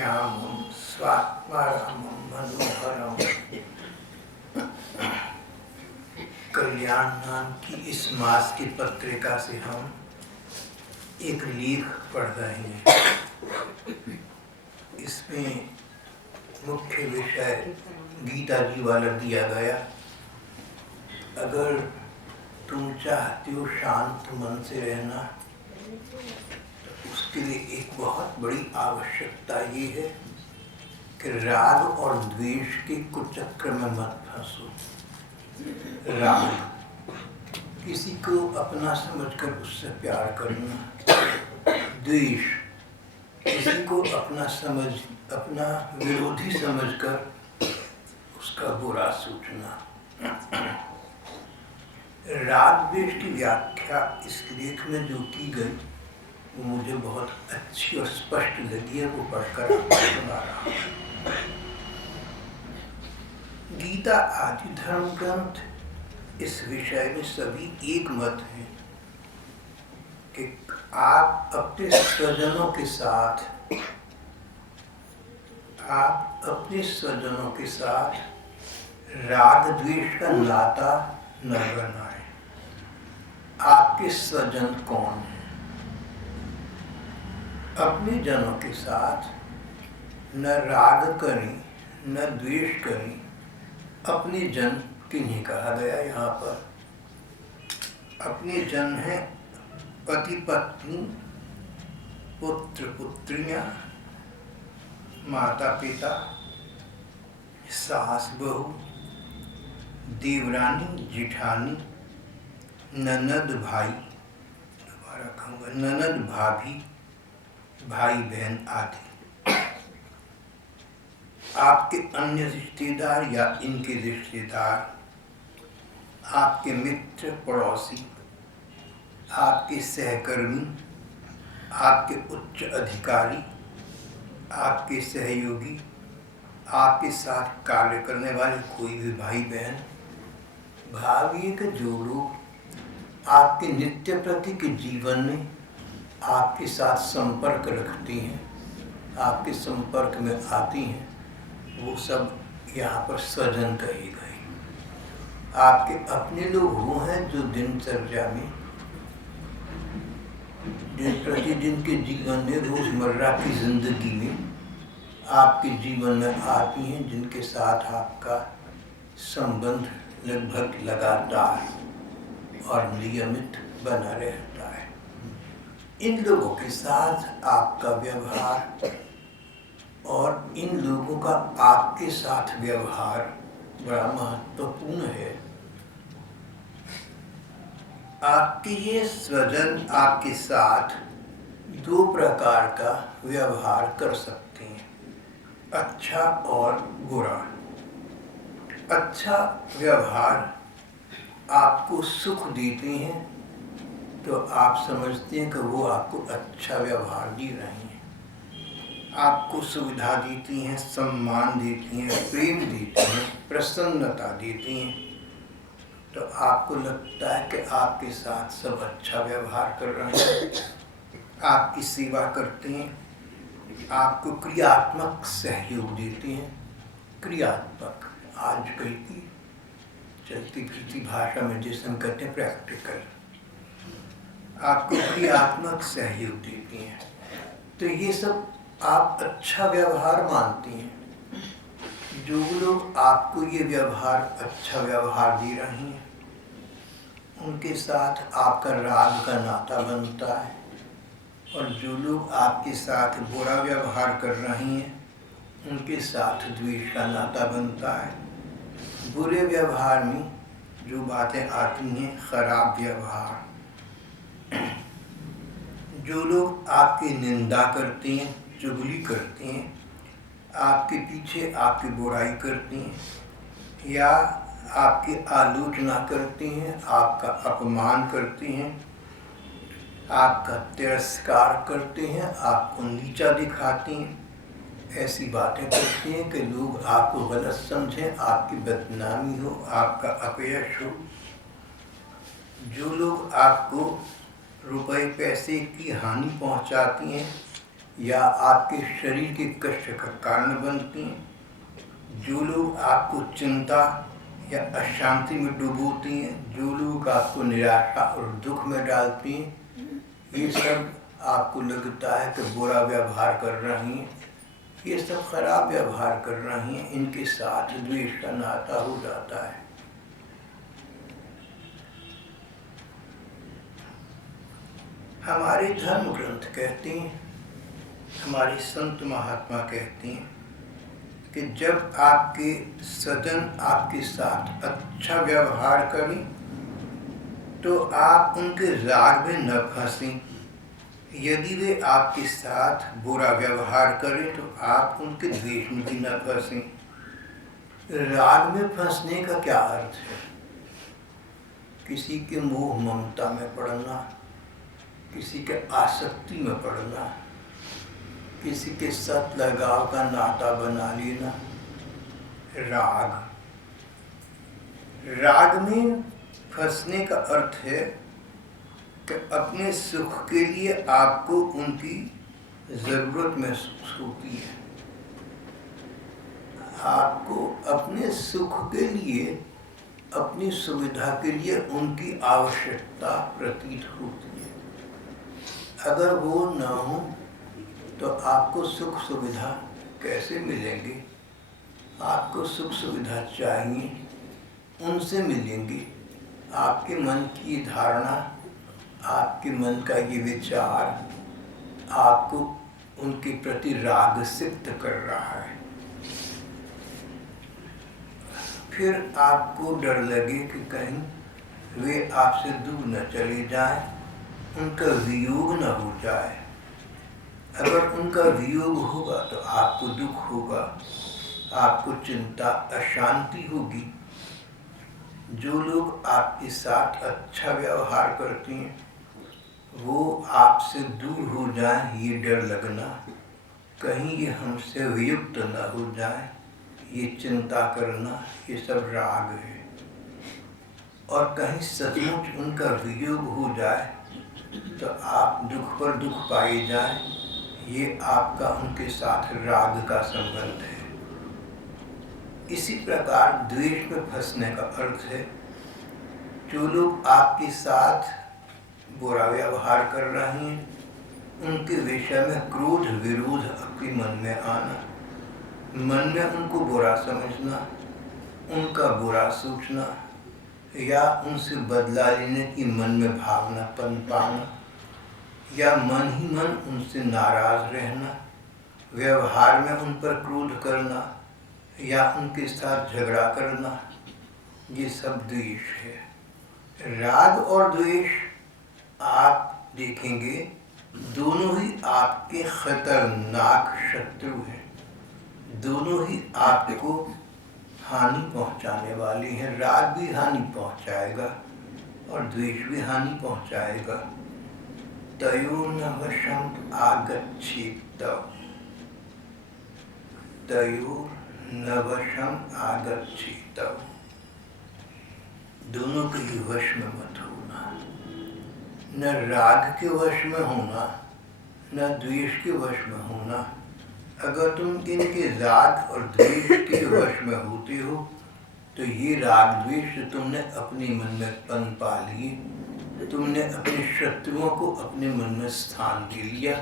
श्यामं स्वात्मारामं मनोहरम। कल्याण नाम की इस मास की पत्रिका से हम एक लेख पढ़ रहे हैं। इसमें मुख्य विषय गीता जी वाला दिया गया। अगर तुम चाहते हो शांत मन से रहना, तो उसके लिए एक बहुत बड़ी आवश्यकता ये है कि राग और द्वेष के कुचक्र में मत फंसो। राग, किसी को अपना समझकर उससे प्यार करना। द्वेष, किसी को अपना विरोधी समझकर उसका बुरा सोचना। राग द्वेष की व्याख्या इस लेख में जो की गई वो मुझे बहुत अच्छी और स्पष्ट लगी है, वो पढ़कर आपको सुना रहा हूं। गीता आदि धर्म ग्रंथ इस विषय में सभी एक मत हैं कि आप अपने स्वजनों के साथ राग द्वेष का नाता न बनाएं। आपके स्वजन कौन हैं? अपने जनों के साथ न राग करें न द्वेष करें। अपने जन किन्हीं कहा गया यहाँ पर? अपने जन हैं पति पत्नी, पुत्र पुत्रियां, माता पिता, सास बहू, देवरानी जिठानी, ननद भाई, दोबारा कहूँगा, ननद भाभी, भाई बहन आदि। आपके अन्य रिश्तेदार या इनके रिश्तेदार, आपके मित्र पड़ोसी, आपके सहकर्मी, आपके उच्च अधिकारी, आपके सहयोगी, आपके साथ कार्य करने वाले कोई भी भाई बहन, भावी के जो लोग आपके नित्य प्रति के जीवन में आपके साथ संपर्क रखती हैं, आपके संपर्क में आती हैं, वो सब यहाँ पर स्वजन कहे गए। आपके अपने लोग वो हैं जो दिनचर्या में, दिन प्रतिदिन के जीवन में, रोजमर्रा की जिंदगी में आपके जीवन में आती हैं, जिनके साथ आपका संबंध लगभग लगातार और नियमित बना रहता है। इन लोगों के साथ आपका व्यवहार और इन लोगों का आपके साथ व्यवहार बड़ा महत्वपूर्ण है। आपके ये स्वजन आपके साथ दो प्रकार का व्यवहार कर सकते हैं, अच्छा और बुरा। अच्छा व्यवहार आपको सुख देते हैं तो आप समझते हैं कि वो आपको अच्छा व्यवहार दे रहे हैं। आपको सुविधा देती हैं, सम्मान देती हैं, प्रेम देती हैं, प्रसन्नता देती हैं, तो आपको लगता है कि आपके साथ सब अच्छा व्यवहार कर रहे हैं, आपकी सेवा करते हैं, आपको क्रियात्मक सहयोग देते हैं। क्रियात्मक, आजकल की चलती फिरती भाषा में जिसे हम कहते हैं प्रैक्टिकल, आपको क्रियात्मक सहयोग देती हैं। तो ये सब आप अच्छा व्यवहार मानती हैं। जो लोग आपको ये व्यवहार, अच्छा व्यवहार दे रहे हैं, उनके साथ आपका राग का नाता बनता है, और जो लोग आपके साथ बुरा व्यवहार कर रहे हैं, उनके साथ द्वेष का नाता बनता है। बुरे व्यवहार में जो बातें आती हैं, खराब व्यवहार, जो लोग आपकी निंदा करते हैं, चुगली करते हैं, आपके पीछे आपकी बुराई करते हैं या आपकी आलोचना करते हैं, आपका अपमान करते हैं, आपका तिरस्कार करते हैं, आपको नीचा दिखाते हैं, ऐसी बातें करते हैं कि लोग आपको गलत समझें, आपकी बदनामी हो, आपका अपयश हो। जो लोग आपको रुपए पैसे की हानि पहुंचाती हैं या आपके शरीर के कष्ट का कारण बनती हैं, जो लोग आपको चिंता या अशांति में डुबोती हैं, जो लोग आपको निराशा और दुख में डालती हैं, ये सब आपको लगता है कि बुरा व्यवहार कर रही हैं, ये सब खराब व्यवहार कर रही हैं, इनके साथ द्वेष का नाता हो जाता है। हमारे धर्म ग्रंथ कहते हैं, हमारे संत महात्मा कहते हैं कि जब आपके सज्जन आपके साथ अच्छा व्यवहार करें तो आप उनके राग में न फंसें। यदि वे आपके साथ बुरा व्यवहार करें तो आप उनके द्वेष में भी न फंसें। राग में फंसने का क्या अर्थ है? किसी के मोह ममता में पड़ना, किसी के आसक्ति में पड़ना, किसी के साथ लगाव का नाता बना लेना, राग। राग में फंसने का अर्थ है कि अपने सुख के लिए आपको उनकी ज़रूरत महसूस होती है, आपको अपने सुख के लिए, अपनी सुविधा के लिए उनकी आवश्यकता प्रतीत होती है। अगर वो न हो तो आपको सुख सुविधा कैसे मिलेंगे? आपको सुख सुविधा चाहिए, उनसे मिलेंगे। आपके मन की धारणा, आपके मन का ये विचार आपको उनके प्रति राग सिक्त कर रहा है। फिर आपको डर लगे कि कहीं वे आपसे दूर न चले जाएं, उनका वियोग न हो जाए। अगर उनका वियोग होगा तो आपको दुख होगा, आपको चिंता, अशांति होगी। जो लोग आपके साथ अच्छा व्यवहार करते हैं वो आपसे दूर हो जाएं, ये डर लगना, कहीं ये हमसे वियुक्त न हो जाए, ये चिंता करना, ये सब राग है। और कहीं सचमुच उनका वियोग हो जाए तो आप दुख पर दुख पाए जाएं, ये आपका उनके साथ राग का संबंध है। इसी प्रकार द्वेष में फंसने का अर्थ है जो लोग आपके साथ बुरा व्यवहार कर रहे हैं उनके विषय में क्रोध विरोध आपके मन में आना, मन में उनको बुरा समझना, उनका बुरा सोचना या उनसे बदला लेने की मन में भावना पनपाना या मन ही मन उनसे नाराज रहना, व्यवहार में उन पर क्रोध करना या उनके साथ झगड़ा करना, ये सब द्वेष है। राग और द्वेष आप देखेंगे दोनों ही आपके खतरनाक शत्रु हैं, दोनों ही आपको हानि पहुंचाने वाले हैं। राग भी हानि पहुंचाएगा और द्वेष भी हानि पहुंचाएगा। तयोर्नवशम् आगच्छेत्, तयोर्नवशम् आगच्छेत्, दोनों के ही वश में मत होना। न राग के वश में होना, न द्वेष के वश में होना। अगर तुम इनके राग और द्वेष के वश में होते हो तो ये राग द्वेष तुमने अपने मन में पनपा लिए, तुमने अपने शत्रुओं को अपने मन में स्थान दे लिया,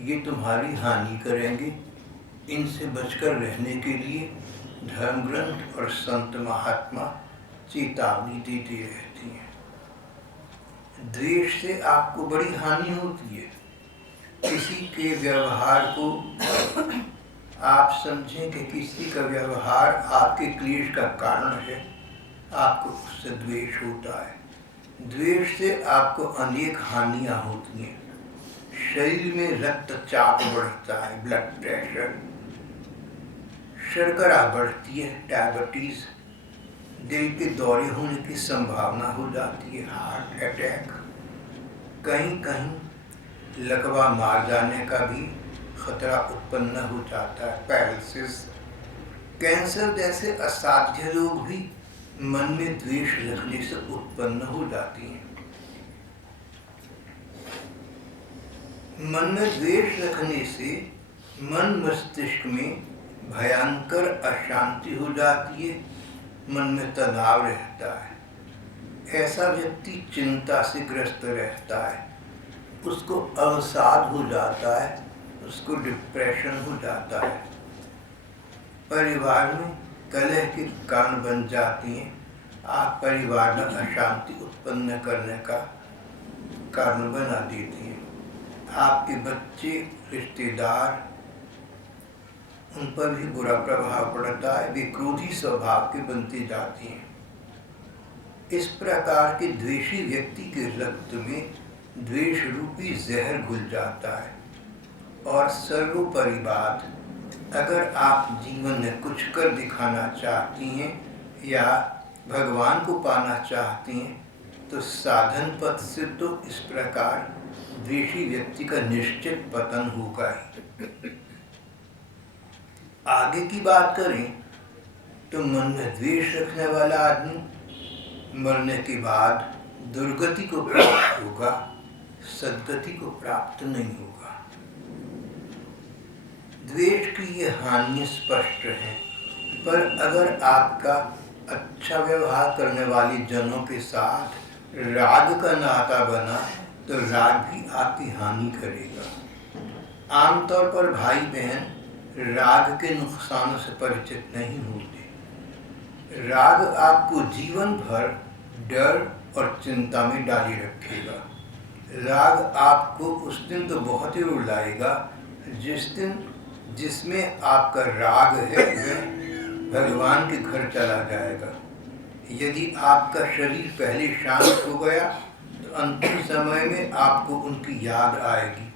ये तुम्हारी हानि करेंगे। इनसे बचकर रहने के लिए धर्म ग्रंथ और संत महात्मा चेतावनी देते रहती हैं। द्वेष से आपको बड़ी हानि होती है। किसी के व्यवहार को आप समझें कि किसी का व्यवहार आपके क्लेश का कारण है, आपको उससे द्वेष होता है। द्वेष से आपको अनेक हानियां होती हैं। शरीर में रक्तचाप बढ़ता है, ब्लड प्रेशर, शर्करा बढ़ती है, डायबिटीज, दिल के दौरे होने की संभावना हो जाती है, हार्ट अटैक, कहीं कहीं लकवा मार जाने का भी खतरा उत्पन्न हो जाता है, पैरालिसिस, कैंसर जैसे असाध्य रोग भी मन में द्वेष रखने से उत्पन्न हो जाती हैं। मन में द्वेष रखने से मन मस्तिष्क में भयंकर अशांति हो जाती है, मन में तनाव रहता है। ऐसा व्यक्ति चिंता से ग्रस्त रहता है, उसको अवसाद हो जाता है, उसको डिप्रेशन हो जाता है। परिवार में कलह के कारण बन जाती हैं। आप परिवार में अशांति उत्पन्न करने का कारण बना देती हैं। आपके बच्चे, रिश्तेदार, उन पर भी बुरा प्रभाव पड़ता है, वे क्रोधी स्वभाव के बनते जाती हैं। इस प्रकार के द्वेषी व्यक्ति के रक्त में द्वेष रूपी जहर घुल जाता है। और सर्वोपरि अगर आप जीवन में कुछ कर दिखाना चाहती हैं या भगवान को पाना चाहती हैं तो साधन पथ से तो इस प्रकार द्वेषी व्यक्ति का निश्चित पतन होगा ही। आगे की बात करें तो मन में द्वेष रखने वाला आदमी मरने के बाद दुर्गति को प्राप्त होगा, सद्गति को प्राप्त नहीं होगा। द्वेष की ये हानि स्पष्ट है, पर अगर आपका अच्छा व्यवहार करने वाले जनों के साथ राग का नाता बना तो राग भी आपकी हानि करेगा। आमतौर पर भाई बहन राग के नुकसानों से परिचित नहीं होते। राग आपको जीवन भर डर और चिंता में डाले रखेगा। राग आपको उस दिन तो बहुत ही रुलाएगा जिसमें आपका राग है वह भगवान के घर चला जाएगा। यदि आपका शरीर पहले शांत हो गया तो अंतिम समय में आपको उनकी याद आएगी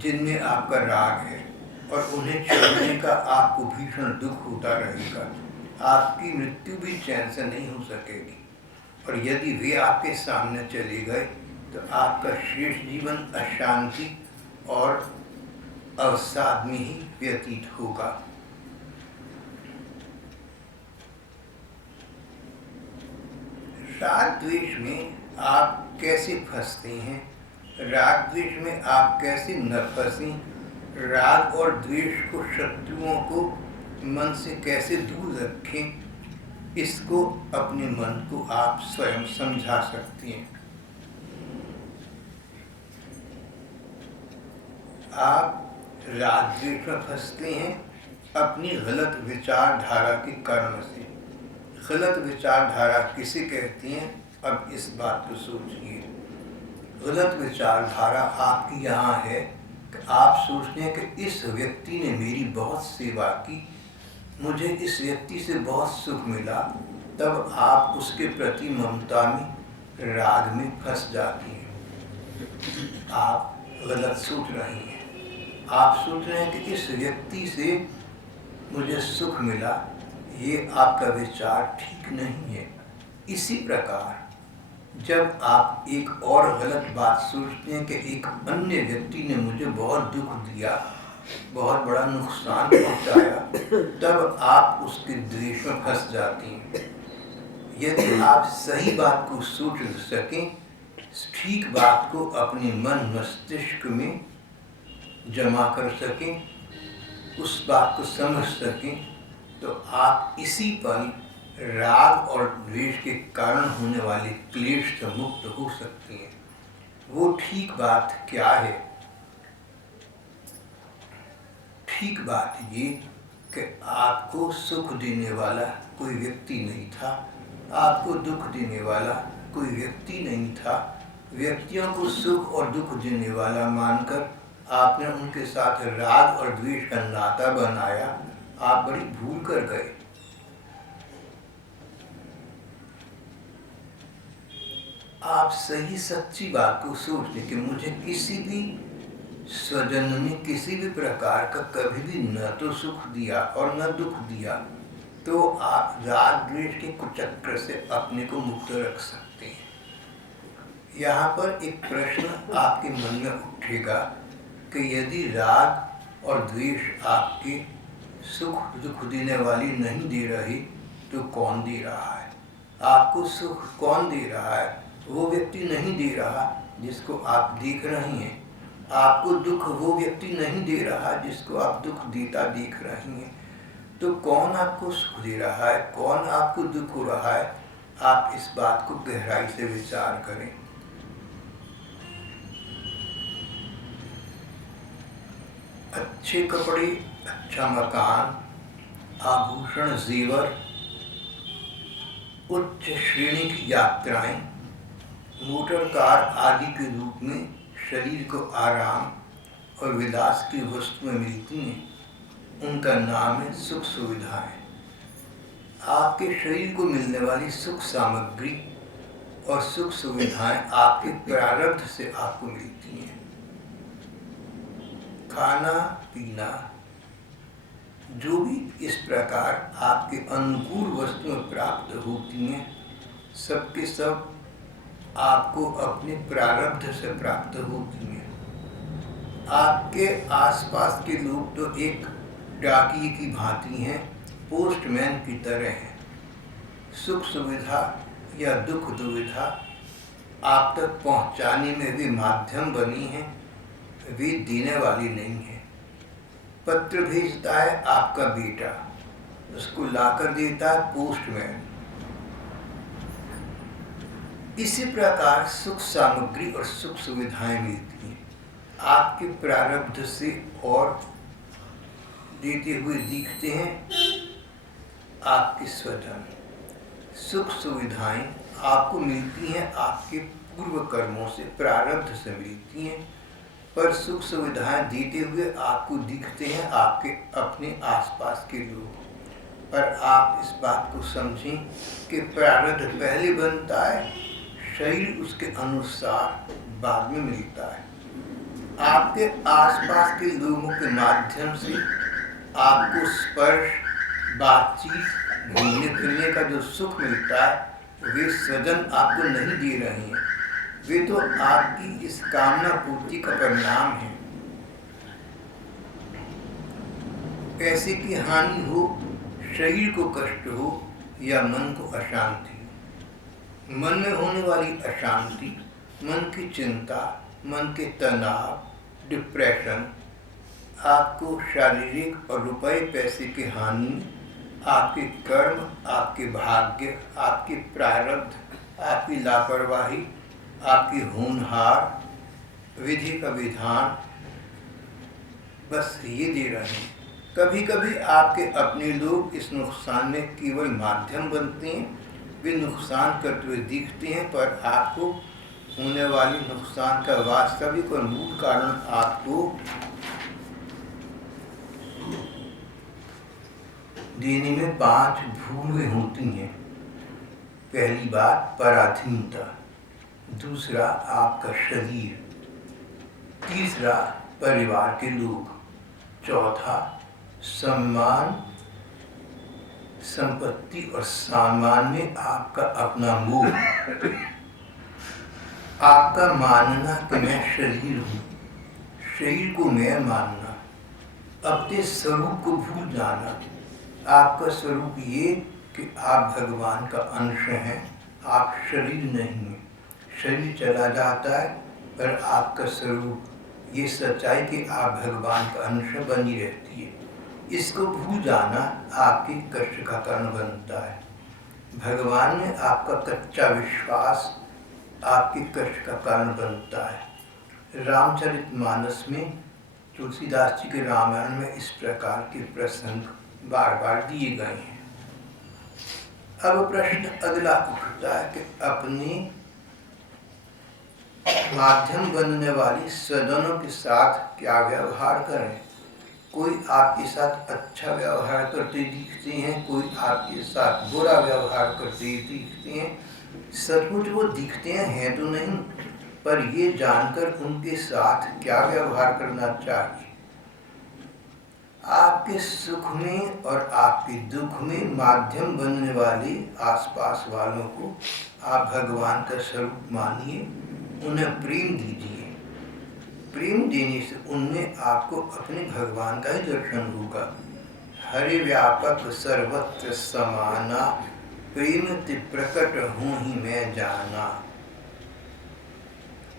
जिनमें आपका राग है, और उन्हें छोड़ने का आपको भीषण दुख होता रहेगा। आपकी मृत्यु भी चैन से नहीं हो सकेगी, और यदि वे आपके सामने चले गए तो आपका शेष जीवन अशांति और अवसाद में ही व्यतीत होगा। राग द्वेष में आप कैसे फंसते हैं? राग द्वेष में आप कैसे न फंसें? राग और द्वेष को, शत्रुओं को मन से कैसे दूर रखें? इसको अपने मन को आप स्वयं समझा सकती हैं। आप राग द्वेष में फंसते हैं अपनी गलत विचारधारा के कारण से। गलत विचारधारा किसे कहती हैं? अब इस बात को सोचिए। गलत विचारधारा आपकी यहाँ है कि आप सोचते हैं कि इस व्यक्ति ने मेरी बहुत सेवा की, मुझे इस व्यक्ति से बहुत सुख मिला, तब आप उसके प्रति ममता में, राग में फंस जाती हैं। आप गलत सोच रही हैं। आप सोच रहे हैं कि इस व्यक्ति से मुझे सुख मिला, ये आपका विचार ठीक नहीं है। इसी प्रकार जब आप एक और गलत बात सोचते हैं कि एक अन्य व्यक्ति ने मुझे बहुत दुख दिया, बहुत बड़ा नुकसान पहुंचाया, तब आप उसके द्वेष में फंस जाती हैं। यदि आप सही बात को सोच सकें, ठीक बात को अपने मन मस्तिष्क में जमा कर सकें, उस बात को समझ सकें, तो आप इसी पल राग और द्वेष के कारण होने वाले क्लेश से मुक्त हो सकती हैं। वो ठीक बात क्या है? ठीक बात ये कि आपको सुख देने वाला कोई व्यक्ति नहीं था, आपको दुख देने वाला कोई व्यक्ति नहीं था। व्यक्तियों को सुख और दुख देने वाला मानकर आपने उनके साथ राग और द्वेष का नाता बनाया। आप बड़ी भूल कर गए। आप सही सच्ची बात को सोच लें कि मुझे किसी भी स्वजन ने किसी भी प्रकार का कभी भी न तो सुख दिया और न दुख दिया, तो आप राग द्वेष के कुचक्र से अपने को मुक्त रख सकते हैं। यहाँ पर एक प्रश्न आपके मन में उठेगा कि यदि राग और द्वेष आपके सुख दुख देने वाली नहीं दे रही तो कौन दे रहा है? आपको सुख कौन दे रहा है? वो व्यक्ति नहीं दे रहा जिसको आप देख रही हैं। आपको दुख वो व्यक्ति नहीं दे रहा जिसको आप दुख देता देख रही हैं। तो कौन आपको सुख दे रहा है, कौन आपको दुख हो रहा है, आप इस बात को गहराई से विचार करें। अच्छे कपड़े, अच्छा मकान, आभूषण, जेवर, उच्च श्रेणी की यात्राएं, मोटर कार आदि के रूप में शरीर को आराम और विलास की वस्तुएं मिलती हैं, उनका नाम है सुख सुविधाएं। आपके शरीर को मिलने वाली सुख सामग्री और सुख सुविधाएं आपके प्रारब्ध से आपको मिलती हैं। खाना पीना, जो भी इस प्रकार आपके अनुकूल वस्तुएं प्राप्त होती हैं, सबके सब आपको अपने प्रारब्ध से प्राप्त होती हैं। आपके आसपास के लोग तो एक डाकिये की भांति हैं, पोस्टमैन की तरह हैं। सुख सुविधा या दुख दुविधा आप तक पहुंचाने में वे माध्यम बनी हैं, वे देने वाली नहीं है। पत्र भेजता है आपका बेटा, उसको लाकर देता है पोस्टमैन। इसी प्रकार सुख सामग्री और सुख सुविधाएं मिलती हैं आपके प्रारब्ध से और देते हुए दिखते हैं आपके स्वजन। सुख सुविधाएं आपको मिलती हैं आपके पूर्व कर्मों से, प्रारब्ध से मिलती हैं, पर सुख सुविधाएं देते हुए आपको दिखते हैं आपके अपने आसपास के लोग। पर आप इस बात को समझें कि प्रारब्ध पहले बनता है, शरीर उसके अनुसार बाद में मिलता है। आपके आसपास के लोगों के माध्यम से आपको स्पर्श, बातचीत, घूमने फिरने का जो सुख मिलता है, वे स्वजन आपको नहीं दे रहे हैं, वे तो आपकी इस कामना पूर्ति का परिणाम है। पैसे की हानि हो, शरीर को कष्ट हो या मन को अशांति हो, मन में होने वाली अशांति, मन की चिंता, मन के तनाव, डिप्रेशन, आपको शारीरिक और रुपए पैसे की हानि, आपके कर्म, आपके भाग्य, आपके प्रारब्ध, आपकी लापरवाही, आपकी होनहार, विधि का विधान, बस ये दे रहे हैं। कभी कभी आपके अपने लोग इस नुकसान में केवल माध्यम बनते हैं, वे नुकसान करते हुए दिखते हैं, पर आपको होने वाले नुकसान का वास्तविक और मूल कारण आपको देने में 5 भूलें होती हैं। पहली बात पराधीनता, दूसरा आपका शरीर, तीसरा परिवार के लोग, चौथा सम्मान, संपत्ति और सामान में आपका अपना मोह, आपका मानना कि मैं शरीर हूँ, शरीर को मैं मानना, अपने स्वरूप को भूल जाना। आपका स्वरूप ये कि आप भगवान का अंश हैं, आप शरीर नहीं हैं। शरीर चला जाता है पर आपका स्वरूप, ये सच्चाई कि आप भगवान का अंश बनी रहती है। इसको भूल जाना आपके कष्ट का कारण बनता है। भगवान में आपका कच्चा विश्वास आपके कष्ट का कारण बनता है। रामचरितमानस में तुलसीदास जी के रामायण में इस प्रकार के प्रसंग बार बार दिए गए हैं। अब प्रश्न अगला उठता है कि अपने माध्यम बनने वाली स्वजनों के साथ क्या व्यवहार करें। कोई आपके साथ अच्छा व्यवहार करते दिखते हैं, कोई आपके साथ बुरा व्यवहार करते दिखते हैं। सचमुच वो दिखते हैं तो नहीं, पर ये जानकर उनके साथ क्या व्यवहार करना चाहिए। आपके सुख में और आपके दुख में माध्यम बनने वाले आसपास वालों को आप भगवान का स्वरूप मानिए, उन्हें प्रेम दीजिए। प्रेम देने से उनमें आपको अपने भगवान का ही दर्शन होगा। हरि व्यापक सर्वत्र समाना, प्रेम ते प्रकट हूँ ही मैं जाना।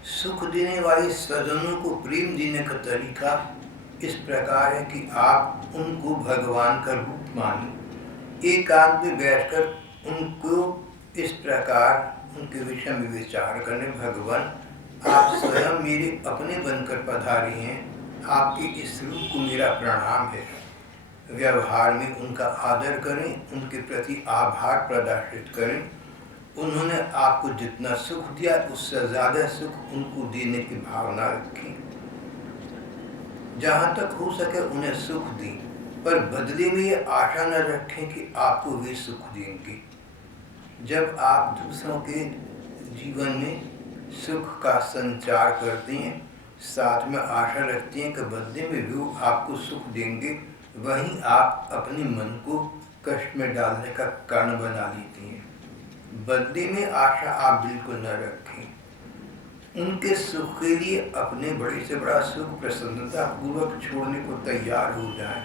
सुख देने वाले स्वजनों को प्रेम देने का तरीका इस प्रकार है कि आप उनको भगवान का रूप माने। एकांत में बैठकर उनको इस प्रकार उनके विषय में विचार करें, भगवान आप स्वयं मेरे अपने बनकर पधारे हैं, आपके इस रूप को मेरा प्रणाम है। व्यवहार में उनका आदर करें, उनके प्रति आभार प्रदर्शित करें। उन्होंने आपको जितना सुख दिया उससे ज़्यादा सुख उनको देने की भावना रखें। जहाँ तक हो सके उन्हें सुख दें, पर बदले में ये आशा न रखें कि आपको वे सुख देंगे। जब आप दूसरों के जीवन में सुख का संचार करते हैं, साथ में आशा रखते हैं कि बदले में वो आपको सुख देंगे, वहीं आप अपने मन को कष्ट में डालने का कारण बना लेते हैं। बदले में आशा आप बिल्कुल न रखें। उनके सुख के लिए अपने बड़े से बड़ा सुख प्रसन्नता पूर्वक छोड़ने को तैयार हो जाएं,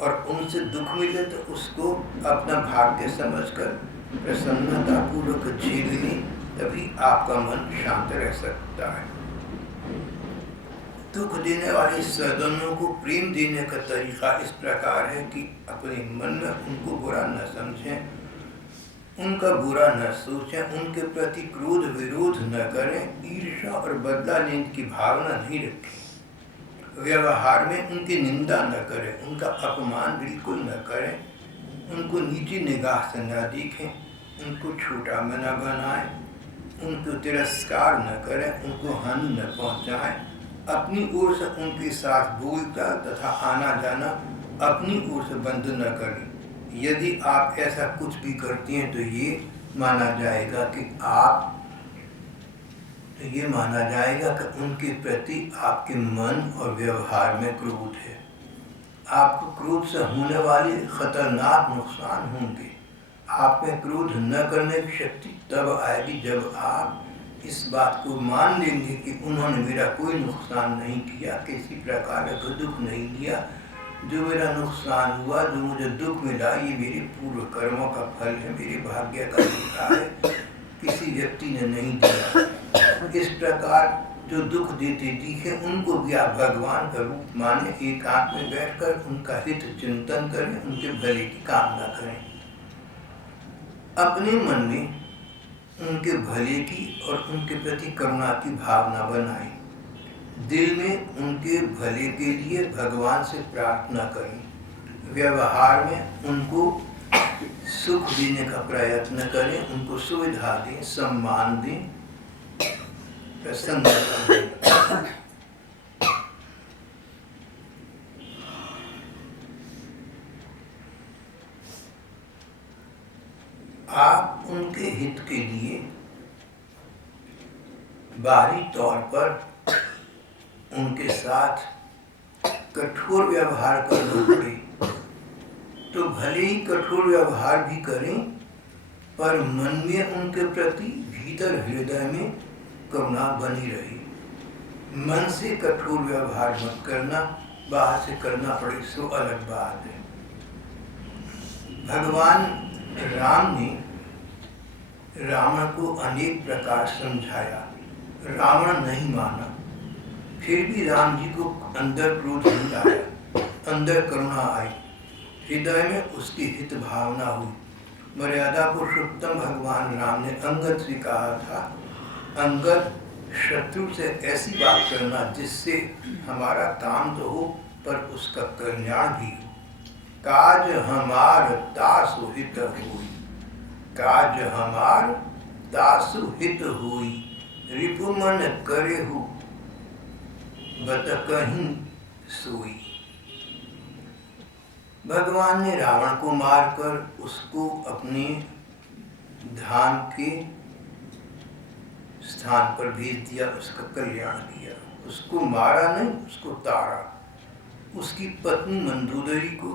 और उनसे दुख मिले तो उसको अपना भाग्य समझकर प्रसन्नता पूर्वक झेल लें, तभी आपका मन शांत रह सकता है। दुख देने वाले सज्जनों को प्रेम देने का तरीका इस प्रकार है कि अपने मन में उनको बुरा न समझें, उनका बुरा न सोचें, उनके प्रति क्रोध विरोध न करें, ईर्ष्या और बदला लेने की भावना नहीं रखें। व्यवहार में उनकी निंदा न करें, उनका अपमान बिल्कुल न करें, उनको नीची निगाह से न देखें, उनको छोटा न बनाएं, उनको तिरस्कार न करें, उनको हानि न पहुंचाएं। अपनी ओर से उनके साथ बोलता तथा आना जाना अपनी ओर से बंद न करें। यदि आप ऐसा कुछ भी करती हैं तो ये माना जाएगा कि उनके प्रति आपके मन और व्यवहार में क्रोध है। आपको क्रोध से होने वाले खतरनाक नुकसान होंगे। आप में क्रोध न करने की शक्ति तब आएगी जब आप इस बात को मान लेंगे कि उन्होंने मेरा कोई नुकसान नहीं किया, किसी प्रकार का दुख नहीं दिया। जो मेरा नुकसान हुआ, जो मुझे दुख मिला, ये मेरे पूर्व कर्मों का फल है, मेरे भाग्य का लिखा है, किसी व्यक्ति ने नहीं दिया। इस प्रकार जो दुख देते दिखे उनको भी आप भगवान का रूप माने, एकांत में बैठकर उनका हित चिंतन करें, उनके भले की कामना करें। अपने मन में उनके भले की और उनके प्रति करुणा की भावना बनाएं। दिल में उनके भले के लिए भगवान से प्रार्थना करें। व्यवहार में उनको सुख देने का प्रयत्न करें, उनको सुविधा दें, सम्मान दें, प्रसन्नता दें। आप उनके हित के लिए बाहरी तौर पर उनके साथ कठोर व्यवहार करना पड़े तो भले ही कठोर व्यवहार भी करें, पर मन में उनके प्रति भीतर हृदय में करुणा बनी रहे। मन से कठोर व्यवहार मत करना, बाहर से करना पड़े सो अलग बात है। भगवान राम ने रावण को अनेक प्रकार समझाया, रावण नहीं माना, फिर भी राम जी को अंदर क्रोध नहीं आया, अंदर करुणा आई, हृदय में उसकी हित भावना हुई। मर्यादा पुरुषोत्तम भगवान राम ने अंगद से कहा था, अंगद शत्रु से ऐसी बात करना जिससे हमारा काम तो हो पर उसका कल्याण भी हो। काज हमार तासु हित हुई, काज हमार तासु हित हुई, रिपु मन करे हो बत कहीं सोई। भगवान ने रावण को मारकर उसको अपने धाम के स्थान पर भेज दिया, उसका कल्याण किया। उसको मारा नहीं, उसको तारा। उसकी पत्नी मंदोदरी को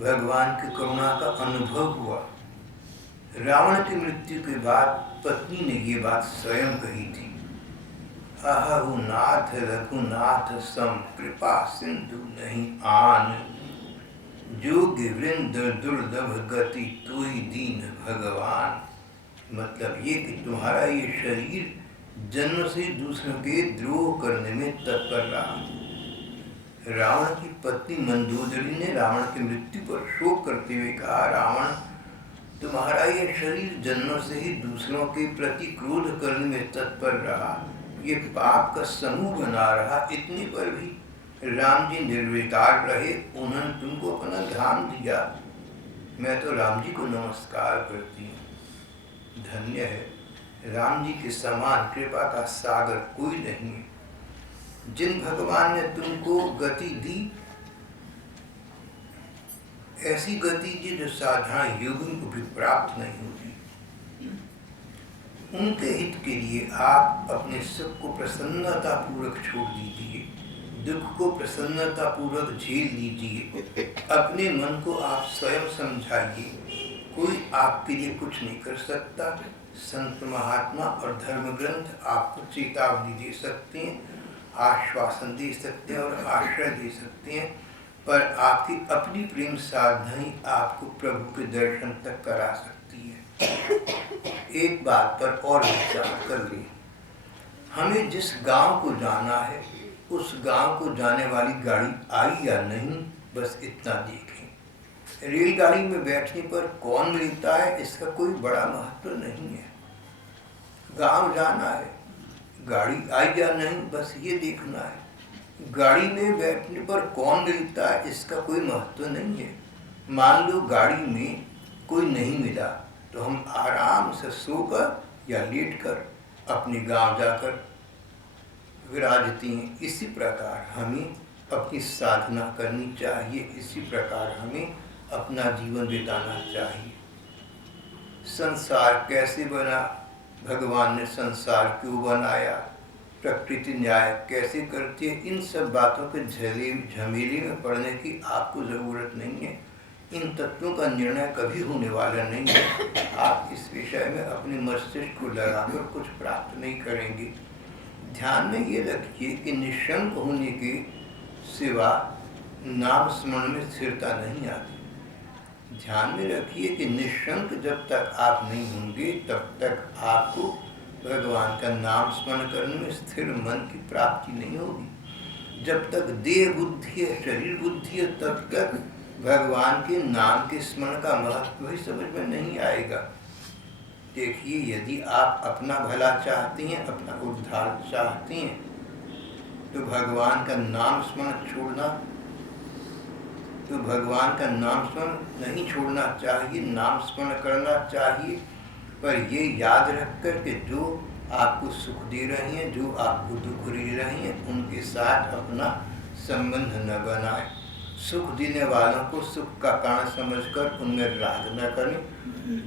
भगवान की करुणा का अनुभव हुआ। रावण की मृत्यु के बाद पत्नी ने ये बात स्वयं कही थी, अहु नाथ रघुनाथ सम कृपा सिंधु नहीं आन, जोग वृंद दुर्लभ गति तोहि दीन भगवान। मतलब ये कि तुम्हारा ये शरीर जन्म से दूसरों के द्रोह करने में तत्पर रहा। रावण की पत्नी मंदोदरी ने रावण की मृत्यु पर शोक करते हुए कहा, रावण, तुम्हारा ये शरीर जन्म से ही दूसरों के प्रति क्रोध करने में तत्पर रहा, ये पाप का समूह बना रहा। इतने पर भी राम जी निर्विकार रहे, उन्होंने तुमको अपना ध्यान दिया। मैं तो राम जी को नमस्कार करती हूँ। धन्य है, राम जी के समान कृपा का सागर कोई नहीं है। जिन भगवान ने तुमको गति दी, ऐसी गति दी जो साधारण योगियों को भी प्राप्त नहीं होती। उनके हित के लिए आप अपने सुख को प्रसन्नता पूर्वक छोड़ दीजिए, दुख को प्रसन्नता पूर्वक झेल लीजिए। अपने मन को आप स्वयं समझाइए, कोई आपके लिए कुछ नहीं कर सकता। संत महात्मा और धर्म ग्रंथ आपको चेतावनी दे सकते हैं, आश्वासन दे सकते हैं और आश्रय दे सकते हैं, पर आपकी अपनी प्रेम साधना ही आपको प्रभु के दर्शन तक करा सकती है। एक बात पर और विचार कर लें, हमें जिस गांव को जाना है उस गांव को जाने वाली गाड़ी आई या नहीं, बस इतना देखें। रेलगाड़ी में बैठने पर कौन मिलता है इसका कोई बड़ा महत्व नहीं है। गांव जाना है, गाड़ी आई या नहीं, बस ये देखना है। गाड़ी में बैठने पर कौन मिलता है इसका कोई महत्व नहीं है। मान लो गाड़ी में कोई नहीं मिला तो हम आराम से सोकर या लेटकर अपने गांव जाकर विराजते हैं। इसी प्रकार हमें अपनी साधना करनी चाहिए, इसी प्रकार हमें अपना जीवन बिताना चाहिए। संसार कैसे बना, भगवान ने संसार क्यों बनाया, प्रकृति न्याय कैसे करती है, इन सब बातों के झमेले में पड़ने की आपको ज़रूरत नहीं है। इन तत्वों का निर्णय कभी होने वाला नहीं है। आप इस विषय में अपने मस्तिष्क को लगाकर कुछ प्राप्त नहीं करेंगे। ध्यान में ये रखिए कि निशंक होने के सिवा नाम स्मरण में स्थिरता नहीं आती। ध्यान में रखिए कि निशंक जब तक आप नहीं होंगे तब तक आपको भगवान का नाम स्मरण करने में स्थिर मन की प्राप्ति नहीं होगी। जब तक देह बुद्धि है, शरीर बुद्धि है, तब तक भगवान के नाम के स्मरण का महत्व ही समझ में नहीं आएगा। देखिए, यदि आप अपना भला चाहते हैं, अपना उद्धार चाहते हैं, तो भगवान का नाम स्मरण नहीं छोड़ना चाहिए, नाम स्मरण करना चाहिए। पर ये याद रखकर कि जो आपको सुख दे रहे हैं, जो आपको दुख दे रहे हैं, उनके साथ अपना संबंध न बनाएं। सुख देने वालों को सुख का कारण समझकर उनमें राग न करें,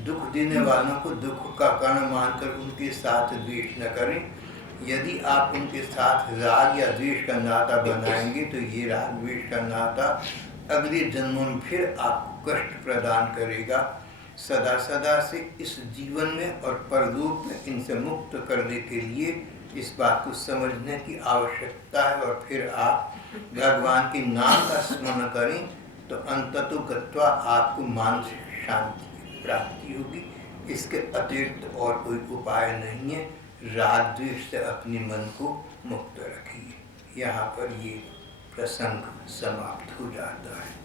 दुख देने वालों को दुख का कारण मानकर उनके साथ द्वेष न करें। यदि आप उनके साथ राग या द्वेष का नाता बनाएंगे तो ये राग द्वेष का नाता अगले जन्मों में फिर आपको कष्ट प्रदान करेगा। सदा सदा से इस जीवन में और परलोक में इनसे मुक्त करने के लिए इस बात को समझने की आवश्यकता है। और फिर आप भगवान के नाम का स्मरण करें तो अंततोगत्वा आपको मानसिक शांति की प्राप्ति होगी। इसके अतिरिक्त और कोई उपाय नहीं है। राग द्वेष से अपने मन को मुक्त रखिए। यहाँ पर ये प्रसंग समाप्त हो जाता है।